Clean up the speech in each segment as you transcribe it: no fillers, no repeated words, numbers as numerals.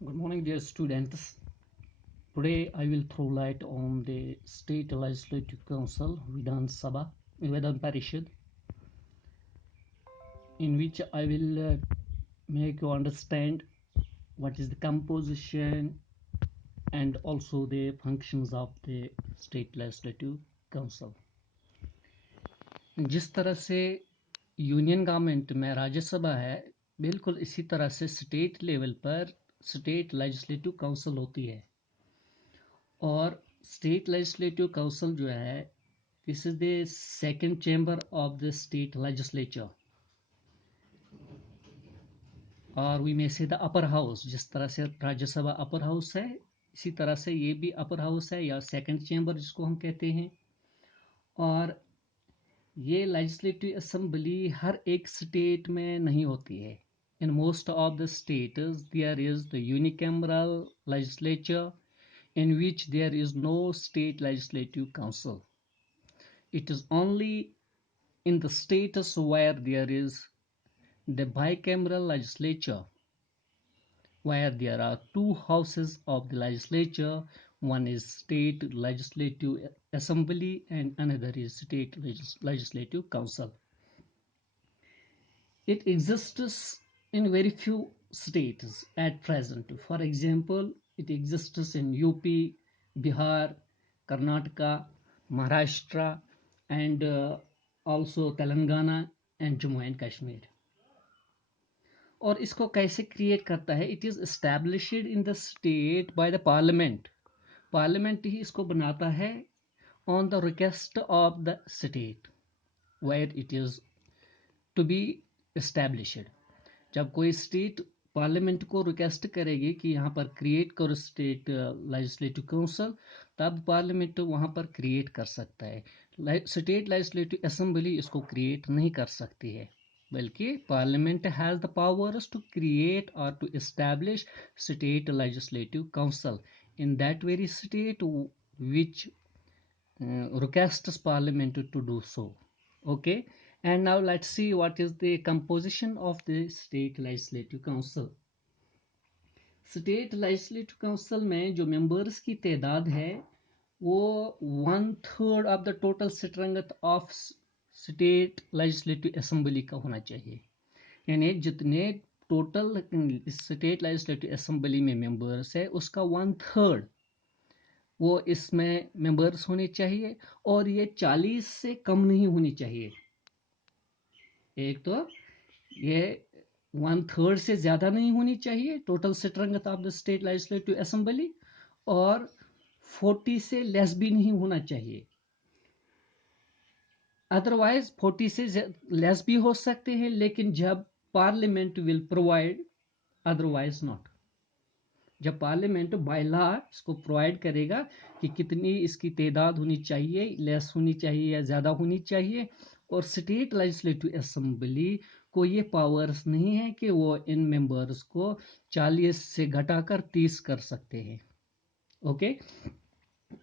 Good morning, dear students. Today I will throw light on the State Legislative Council, Vidhan Parishad, in which I will make you understand what is the composition and also the functions of the State Legislative Council. जिस तरह से union government में राज्यसभा है, बिल्कुल इसी तरह से state level पर स्टेट लेजिस्लेटिव काउंसिल होती है। और स्टेट लेजिस्लेटिव काउंसिल जो है, this is the second chamber of the state legislature, और वी मे से द अपर हाउस। जिस तरह से राज्यसभा अपर हाउस है, इसी तरह से ये भी अपर हाउस है या सेकंड चेंबर जिसको हम कहते हैं। और ये लेजिस्लेटिव असेंबली हर एक स्टेट में नहीं होती है। In most of the states there is the unicameral legislature in which there is no state legislative council. It is only in the states where there is the bicameral legislature, where there are two houses of the legislature. One is state legislative assembly and another is state legislative council. It exists in very few states at present. For example, it exists in UP, Bihar, Karnataka, Maharashtra, and also Telangana and Jammu and Kashmir. और इसको कैसे create करता है? It is established in the state by the parliament. Parliament ही इसको बनाता है on the request of the state where it is to be established. जब कोई स्टेट पार्लियामेंट को रिक्वेस्ट करेगी कि यहाँ पर क्रिएट करो स्टेट लेजिस्लेटिव काउंसिल, तब पार्लियामेंट वहाँ पर क्रिएट कर सकता है। स्टेट लेजिस्लेटिव असेंबली इसको क्रिएट नहीं कर सकती है, बल्कि parliament has the powers to create और to establish state legislative council in that very state which requests parliament to do so. Okay, and now let's see what is the composition of the state legislative council. State legislative council में जो मेंबर्स की तादाद है वो 1/3 of the total strength of state legislative assembly का होना चाहिए। यानी जितने टोटल स्टेट लेजिस्लेटिव असेंबली में मेंबर्स है उसका 1/3 वो इसमें मेंबर्स होने चाहिए, और ये 40 से कम नहीं होनी चाहिए। एक तो ये 1/3 से ज्यादा नहीं होनी चाहिए total strength of the state legislative assembly, और 40 से लेस भी नहीं होना चाहिए। अदरवाइज 40 से लेस भी हो सकते हैं, लेकिन जब parliament will provide, otherwise not. जब पार्लियामेंट बाय लॉ इसको प्रोवाइड करेगा कि कितनी इसकी तादाद होनी चाहिए, लेस होनी चाहिए या ज़्यादा होनी चाहिए, और स्टेट लेजिस्लेटिव असेंबली को ये पावर्स नहीं है कि वो इन मेंबर्स को 40 से घटाकर 30 कर सकते हैं। ओके,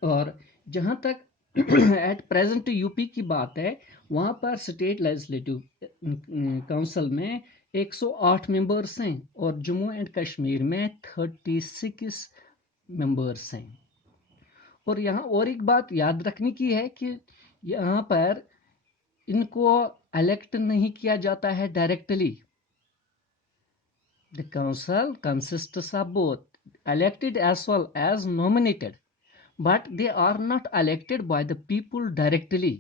और जहां तक एट प्रेजेंट यूपी की बात है, वहां पर स्टेट लेजिस्लेटिव काउंसिल में 108 मेंबर्स हैं और जम्मू एंड कश्मीर में 36 मेंबर्स हैं। और यहाँ और एक बात याद रखने की है कि यहाँ पर इनको इलेक्ट नहीं किया जाता है directly. The council consists of both elected as well as nominated, but they are not elected by the people directly.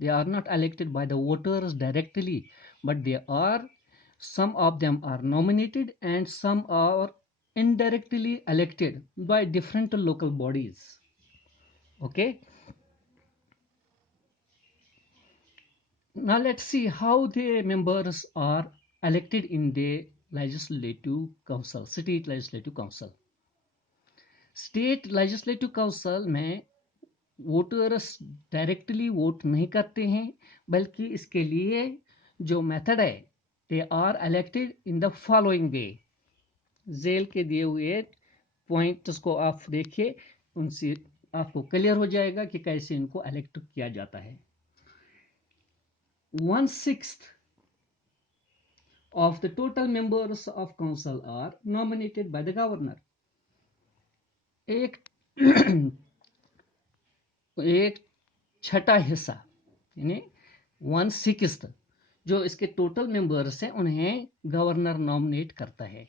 They are not elected by the voters directly, but they are, some of them are nominated and some are indirectly elected by different local bodies. Okay, now let's see how the members are elected in the legislative council, state legislative council. State legislative council में voters directly vote नहीं करते हैं, बल्कि इसके लिए जो method है, they are elected in the following way. जेल के दिए हुए पॉइंट्स को आप देखिए, उनसे आपको क्लियर हो जाएगा कि कैसे इनको इलेक्ट किया जाता है। 1/6 of the total members of council are nominated by the governor. एक एक छठा हिस्सा यानी 1/6 जो इसके टोटल मेंबर्स हैं उन्हें गवर्नर नॉमिनेट करता है।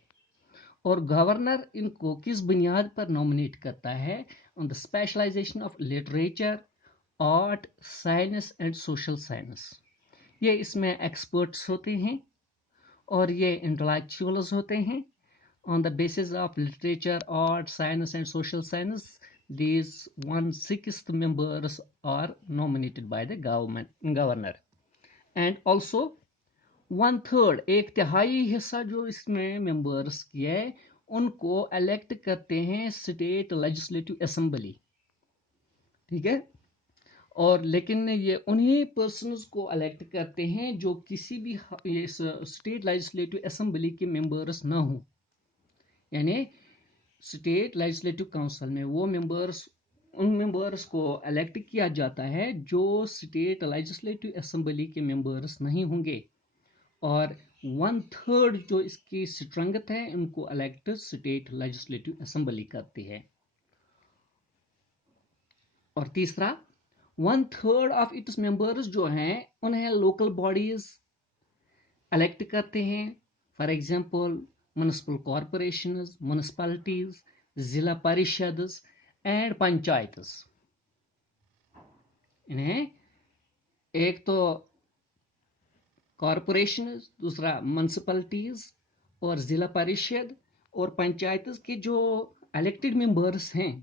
और गवर्नर इनको किस बुनियाद पर नॉमिनेट करता है? On the specialisation of literature, art, science and social science. ये इसमें एक्सपर्ट्स होते हैं और ये इंटेलेक्चुअल्स होते हैं। On the basis of literature, art, science and social science, these 1/6 members are nominated by the governor. And also 1/3 एक तिहाई हिस्सा जो इसमें मेंबर्स की है उनको इलेक्ट करते हैं स्टेट लेजिस्लेटिव असेंबली। ठीक है, और लेकिन ये उन्हीं पर्सन्स को इलेक्ट करते हैं जो किसी भी स्टेट लेजिस्लेटिव असेंबली के मेंबर्स ना हो। यानी स्टेट लेजिस्लेटिव काउंसिल में वो मेंबर्स, उन मेंबर्स को इलेक्ट किया जाता है जो स्टेट लेजिस्लेटिव असेंबली के मेंबर्स नहीं होंगे। और 1/3 जो इसकी स्ट्रेंथ है उनको इलेक्ट स्टेट लेजिस्लेटिव असेंबली करती है। और तीसरा 1/3 ऑफ इट्स मेंबर्स जो हैं उन्हें लोकल बॉडीज इलेक्ट करते हैं। For example municipal corporations, municipalities, जिला परिषद एंड पंचायत। इन्हें एक तो कॉरपोरेशन, दूसरा म्युनिसिपैलिटीज और जिला परिषद और पंचायत के जो इलेक्टेड मेंबर्स हैं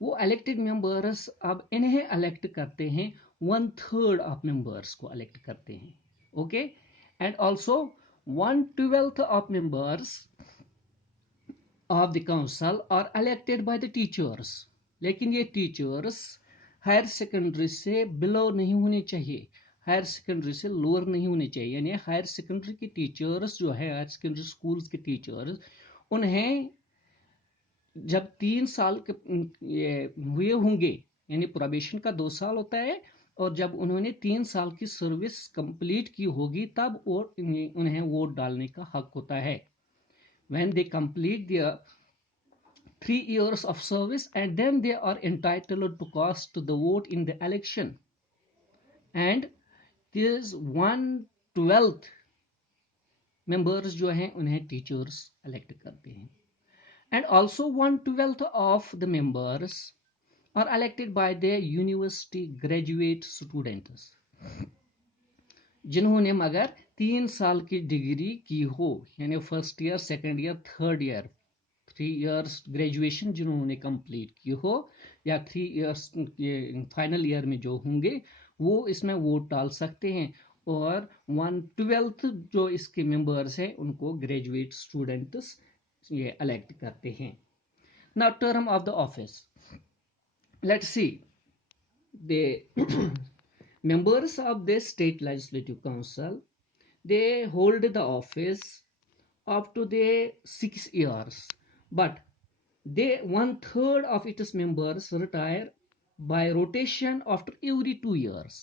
वो इलेक्टेड मेंबर्स अब इन्हें इलेक्ट करते हैं। 1/3 ऑफ मेंबर्स को इलेक्ट करते हैं। Okay, and also 1/12 of members of the council are elected by the teachers. लेकिन ये टीचर्स हायर सेकेंडरी से बिलो नहीं होने चाहिए, हायर सेकेंडरी से लोअर नहीं होने चाहिए। यानी हायर सेकेंडरी के टीचर्स जो है, हायर सेकेंडरी स्कूल्स के टीचर्स, उन्हें जब 3 साल के ये हुए होंगे, यानी प्रोबेशन का 2 साल होता है, और जब उन्होंने 3 साल की सर्विस कंप्लीट की होगी तब उन्हें वोट डालने का हक होता है। When they complete their 3 years of service and then they are entitled to cast the vote in the election. And this 1/12 members जो हैं उन्हें टीचर्स इलेक्ट करते हैं। And also 1/12 of the members are elected by the university graduate students, जिन्होंने मगर 3 साल की डिग्री की हो, यानी first year, second year, third year, 3 years graduation जिन्होंने कंप्लीट की हो, या 3 इयर्स फाइनल ईयर में जो होंगे वो इसमें वोट डाल सकते हैं। और 1/12 जो इसके मेंबर्स हैं उनको ग्रेजुएट स्टूडेंट्स ये इलेक्ट करते हैं। Now term of the office, let's see the members of the state legislative council, they hold the office up to the 6 years, but they 1/3 of its members retire by rotation after every 2 years.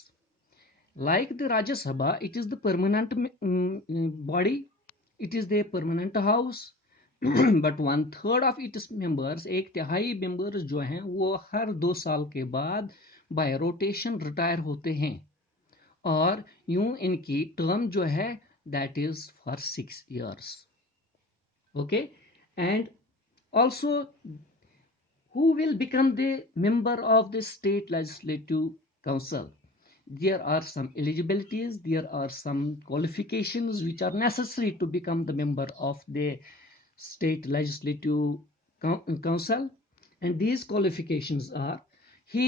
Like the Rajya Sabha, it is the permanent body, it is the permanent house, but 1/3 of its members, एक तिहाई मेंबर्स जो हैं वो हर 2 साल के बाद bye rotation retire होते हैं, और यूं इनकी टर्म जो है that is for 6 years. Okay, and also who will become the member of the state legislative council? There are some eligibilities, there are some qualifications which are necessary to become the member of the state legislative council, and these qualifications are: he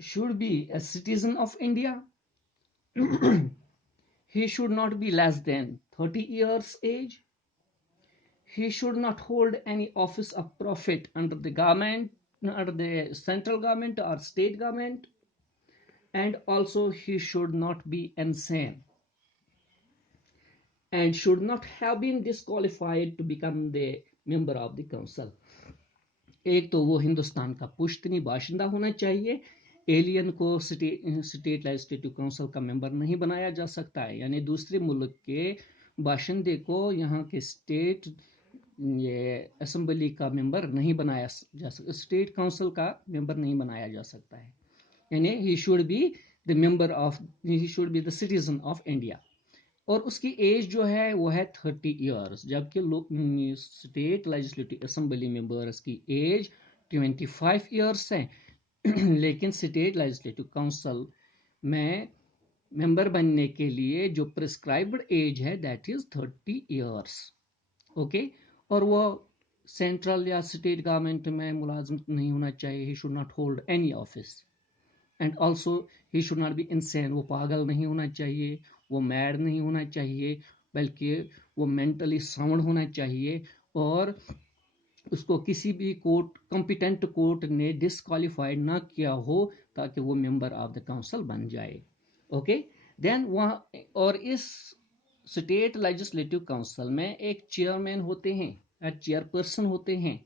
should be a citizen of India, he should not be less than 30 years age, he should not hold any office of profit under the government, under the central government or state government, and also he should not be insane and should not have been disqualified to become the member of the council. एक तो वो हिंदुस्तान का पुश्तनी बाशिंदा होना चाहिए, एलियन को state legislative council का मेंबर नहीं बनाया जा सकता है, यानी दूसरे मुल्क के बाशिंदे को यहाँ के स्टेट ये असेंबली का मेंबर नहीं बनाया जा सकता, स्टेट काउंसिल का मेंबर नहीं बनाया जा सकता है, यानी he should be the member of, he should be the citizen of India. और उसकी एज जो है वो है 30 ईयर्स, जबकि स्टेट लेजिस्लेटिव असेंबली मेंबर्स की एज 25 ईयर्स है। लेकिन स्टेट लेजिस्लेटिव काउंसिल में मेंबर बनने के लिए जो प्रिस्क्राइब्ड एज है दैट इज 30 ईयर्स। ओके, और वो सेंट्रल या स्टेट गवर्नमेंट में मुलाजिम नहीं होना चाहिए, he should not hold any office, and also he should not be insane, वो पागल नहीं होना चाहिए, वो मैड नहीं होना चाहिए, बल्कि वो मेंटली साउंड होना चाहिए, और उसको किसी भी कोर्ट, कॉम्पिटेंट कोर्ट ने डिसक्वालीफाइड ना किया हो ताकि वो मेंबर ऑफ द काउंसिल बन जाए। ओके, देन वहाँ और इस स्टेट लेजिस्लेटिव काउंसिल में एक चेयरमैन होते हैं या चेयरपर्सन होते हैं।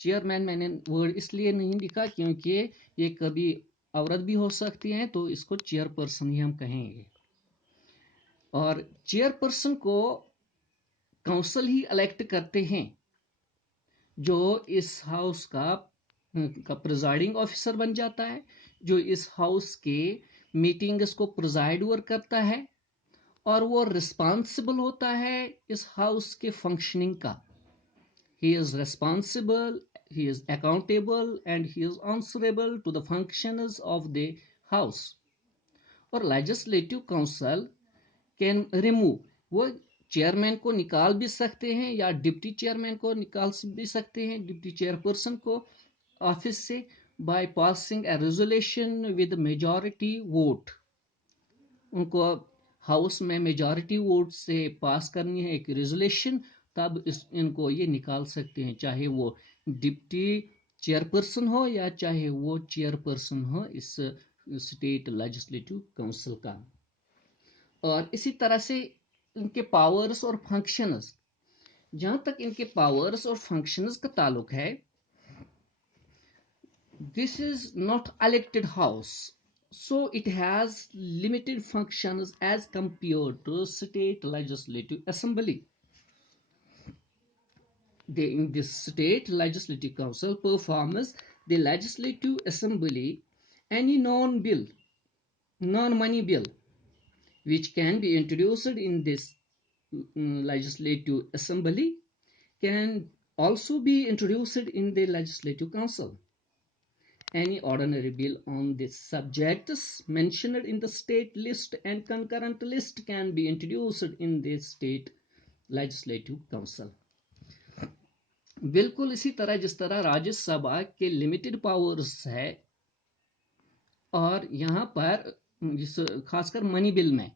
चेयरमैन मैंने वर्ड इसलिए नहीं लिखा क्योंकि ये कभी औरत भी हो सकती है, तो इसको चेयरपर्सन ही हम कहेंगे। और चेयरपर्सन को काउंसिल ही इलेक्ट करते हैं, जो इस हाउस का प्रिजाइडिंग ऑफिसर बन जाता है, जो इस हाउस के मीटिंग्स को प्रिजाइड ओवर करता है, और वो रिस्पॉन्सिबल होता है इस हाउस के फंक्शनिंग का। He is responsible, he is accountable, and he is answerable to the functions of the house। और लेजिस्लेटिव काउंसिल कैन रिमूव, वो चेयरमैन को निकाल भी सकते हैं या डिप्टी चेयरमैन को निकाल भी सकते हैं, डिप्टी चेयरपर्सन को ऑफिस से, by passing A resolution with majority vote. उनको हाउस में मेजॉरिटी वोट से पास करनी है एक रेजोल्यूशन, तब इनको ये निकाल सकते हैं, चाहे वो डिप्टी चेयरपर्सन हो या चाहे वो चेयरपर्सन हो इस स्टेट लेजिस्लेटिव काउंसिल का। और इसी तरह से इनके पावर्स और फंक्शंस, जहां तक इनके पावर्स और फंक्शंस का ताल्लुक है, this is not elected house, so it has limited functions as compared to state legislative assembly. In this state legislative council performs the legislative assembly any non-money bill which can be introduced in this legislative assembly can also be introduced in the legislative council. Any ordinary bill on the subjects mentioned in the state list and concurrent list can be introduced in the state legislative council। बिल्कुल इसी तरह जिस तरह राज्यसभा के limited powers है, और यहाँ पर खासकर मनी बिल में,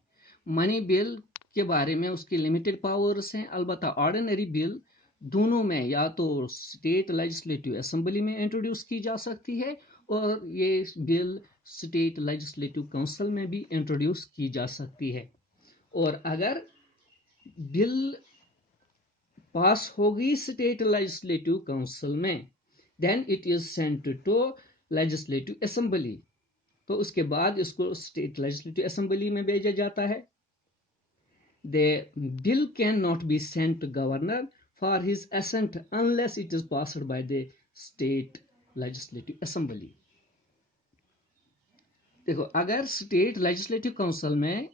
मनी बिल के बारे में उसकी लिमिटेड पावर्स हैं, अलबत्ता ऑर्डिनरी बिल दोनों में या तो स्टेट लेजिस्लेटिव असेंबली में इंट्रोड्यूस की जा सकती है, और ये बिल स्टेट लेजिस्लेटिव काउंसिल में भी इंट्रोड्यूस की जा सकती है। और अगर बिल पास होगी स्टेट लेजिस्लेटिव काउंसिल में, then it is sent to legislative assembly, तो उसके बाद इसको स्टेट लेजिस्लेटिव असेंबली में भेजा जाता है। The bill cannot be sent to governor for his assent unless it is passed by the state legislative assembly. देखो, अगर स्टेट लेजिस्लेटिव काउंसिल में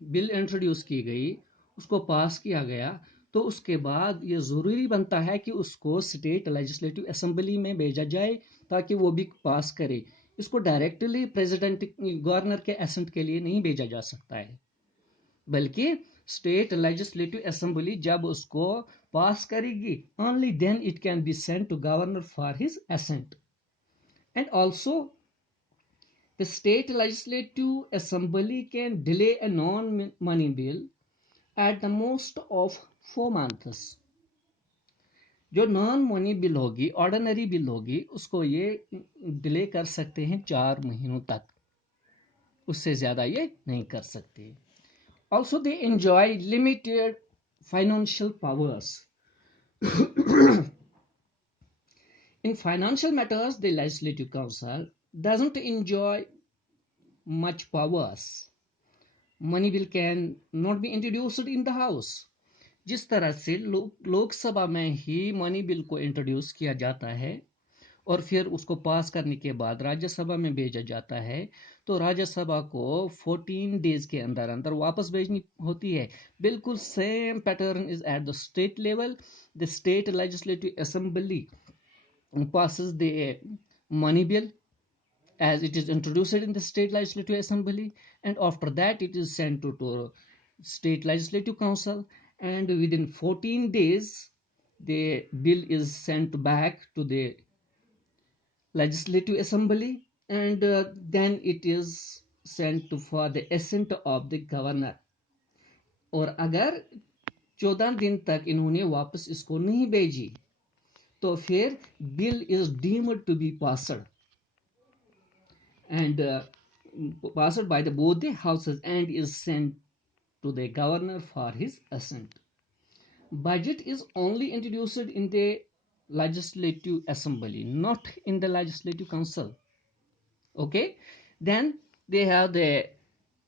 बिल इंट्रोड्यूस की गई, उसको पास किया गया, तो उसके बाद ये ज़रूरी बनता है कि उसको स्टेट लेजिस्लेटिव असेंबली में भेजा जाए ताकि वो भी पास करे। इसको डायरेक्टली प्रेसिडेंट गवर्नर के एसेंट के लिए नहीं भेजा जा सकता है, बल्कि स्टेट लेजिस्लेटिव असेंबली जब उसको पास करेगी, only then it can be sent to governor for his assent. And also the state legislative assembly can delay a non-money bill at the most of 4 months। जो नॉन मनी बिल होगी, ordinary bill होगी, उसको ये डिले कर सकते हैं 4 महीनों तक, उससे ज्यादा ये नहीं कर सकते। Also they enjoy limited financial powers. In financial matters, the legislative council doesn't enjoy much powers. Money bill can not be introduced in the house, जिस तरह से लोकसभा में ही मनी बिल को इंट्रोड्यूस किया जाता है और फिर उसको पास करने के बाद राज्यसभा में भेजा जाता है, तो राज्यसभा को 14 डेज के अंदर अंदर वापस भेजनी होती है। बिल्कुल same pattern is at the state level. The state legislative assembly passes the money bill as it is introduced in the state legislative assembly, and after that it is sent to state legislative council, and within 14 days the bill is sent back to the legislative assembly, and then it is sent to for the assent of the governor. और अगर 14 दिन तक इन्होंने वापस इसको नहीं भेजी तो फिर bill is deemed to be passed and passed by the both the houses and is sent to the governor for his assent. Budget is only introduced in the legislative assembly, not in the legislative council. Okay, then they have the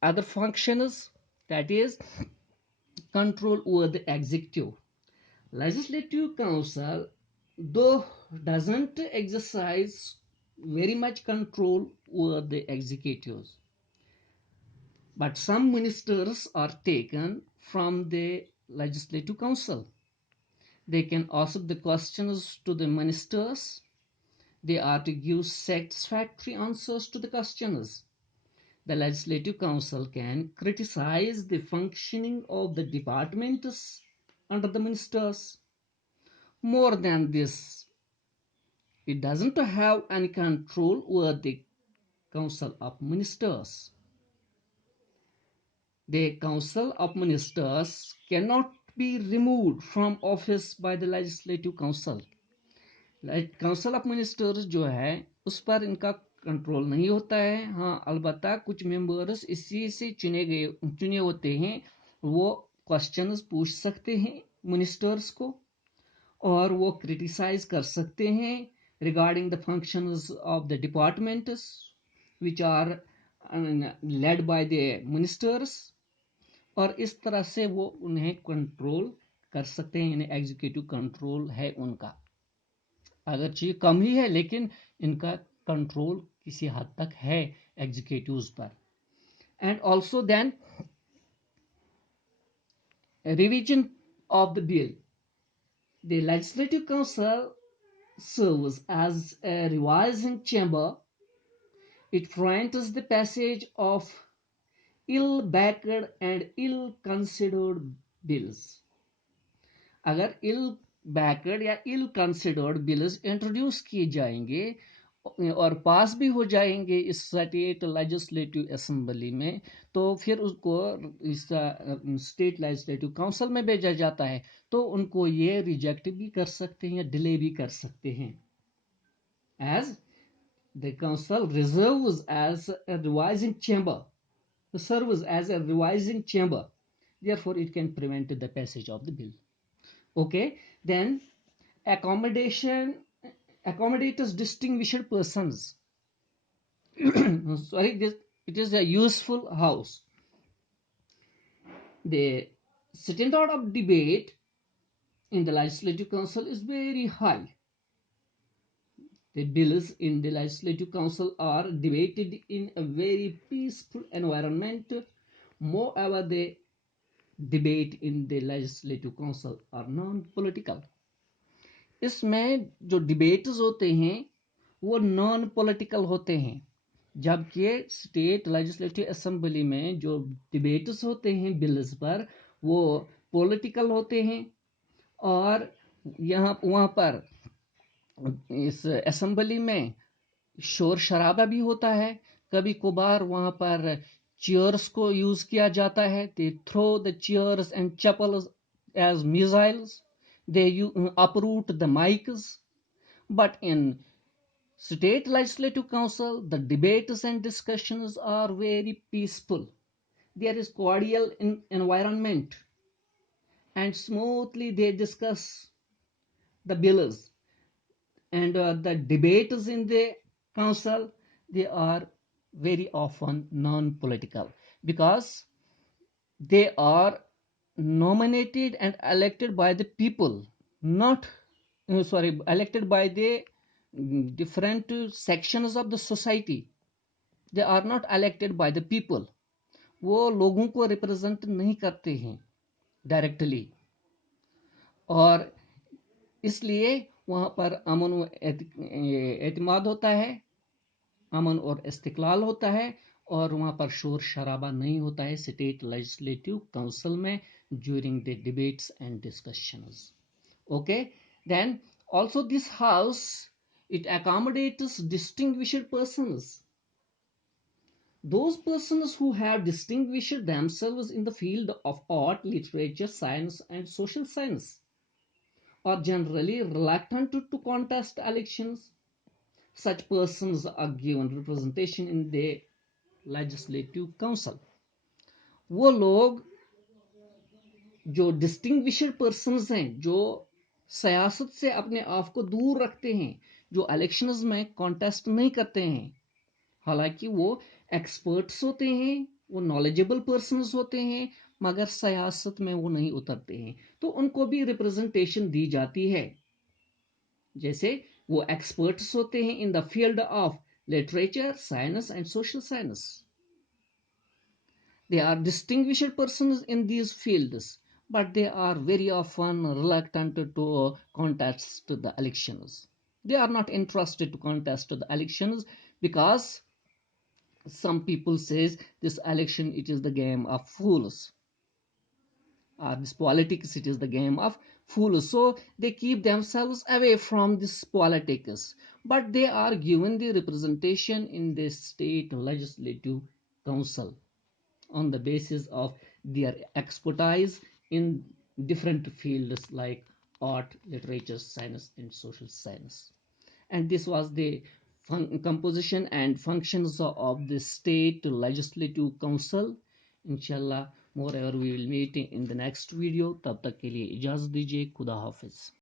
other functions, that is control over the executive. Legislative council though doesn't exercise very much control over the executives, but some ministers are taken from the legislative council. They can ask the questions to the ministers. They are to give satisfactory answers to the questions. The legislative council can criticize the functioning of the departments under the ministers. More than this, it doesn't have any control over the council of ministers. The council of ministers cannot be removed from office by the legislative council. Council of ministers जो है उस पर इनका कंट्रोल नहीं होता है। हाँ, अलबत्ता कुछ मेंबर्स इसी से चुने होते हैं, वो क्वेश्चंस पूछ सकते हैं मिनिस्टर्स को और वो क्रिटिसाइज कर सकते हैं regarding the functions of the departments which are led by the ministers, और इस तरह से वो उन्हें कंट्रोल कर सकते हैं। इन्हें एग्जीक्यूटिव कंट्रोल है उनका, अगर चीज कम ही है लेकिन इनका कंट्रोल किसी हद तक है एग्जीक्यूटिव्स पर। And also then revision of the bill, the legislative council serves as a revising chamber. It prevents the passage of ill-backed and ill-considered bills. अगर इल बैकर्ड या इल कंसिडर्ड बिल्स इंट्रोड्यूस किए जाएंगे और पास भी हो जाएंगे इस स्टेट लेजिस्लेटिव असेंबली में, तो फिर उसको इस स्टेट लेजिस्लेटिव काउंसिल में भेजा जाता है, तो उनको ये रिजेक्ट भी कर सकते हैं या डिले भी कर सकते हैं। As the council reserves as a revising chamber, serves as a revising chamber, therefore it can prevent the passage of the bill. Okay, then accommodates distinguished persons. Sorry, it is a useful house. The standard of debate in the legislative council is very high. The bills in the legislative council are debated in a very peaceful environment. Moreover, the debate in the legislative council are non-political. इसमें जो डिबेट्स होते हैं वो non political होते हैं, जबकि state legislative assembly में जो डिबेट्स होते हैं बिल्स पर वो पॉलिटिकल होते हैं। और वहाँ पर इस असेंबली में शोर शराबा भी होता है, कभी कभार वहाँ पर चेयर्स को यूज किया जाता है। They throw the chairs and chappals as missiles, they uproot the mics. But in state legislative council, the debates and discussions are very peaceful. There is cordial environment and smoothly they discuss the bills. And the debates in the council, they are very often non-political because they are nominated and elected by the people, not elected by the different sections of the society. They are not elected by the people. वो लोगों को रिप्रेजेंट नहीं करते हैं डायरेक्टली, और इसलिए वहां पर अमन व एतमाद होता है, अमन और इस्तिकलाल होता है, और वहां पर शोर शराबा नहीं होता है स्टेट लेजिस्लेटिव काउंसिल में during the debates and discussions. Okay, then also this house, it accommodates distinguished persons, those persons who have distinguished themselves in the field of art, literature, science and social science are generally reluctant to contest elections. Such persons are given representation in the legislative council. वो लोग जो distinguished persons हैं, जो सियासत से अपने आप को दूर रखते हैं, जो इलेक्शंस में कॉन्टेस्ट नहीं करते हैं, हालांकि वो एक्सपर्ट्स होते हैं, वो नॉलेजेबल पर्सन्स होते हैं, मगर सियासत में वो नहीं उतरते हैं, तो उनको भी रिप्रेजेंटेशन दी जाती है. जैसे वो एक्सपर्ट्स होते हैं in the field of literature, science and social science. They are distinguished persons in these fields, but they are very often reluctant to contest the elections. They are not interested to contest the elections because some people says this election, it is the game of fools, or this politics, it is the game of fools, so they keep themselves away from this politics, but they are given the representation in the state legislative council on the basis of their expertise in different fields like art, literature, science and social science. And this was the composition and functions of the state legislative council. Inshallah, moreover we will meet in the next video. तब तक के लिए इजाजत दीजिए. खुदा हाफिज.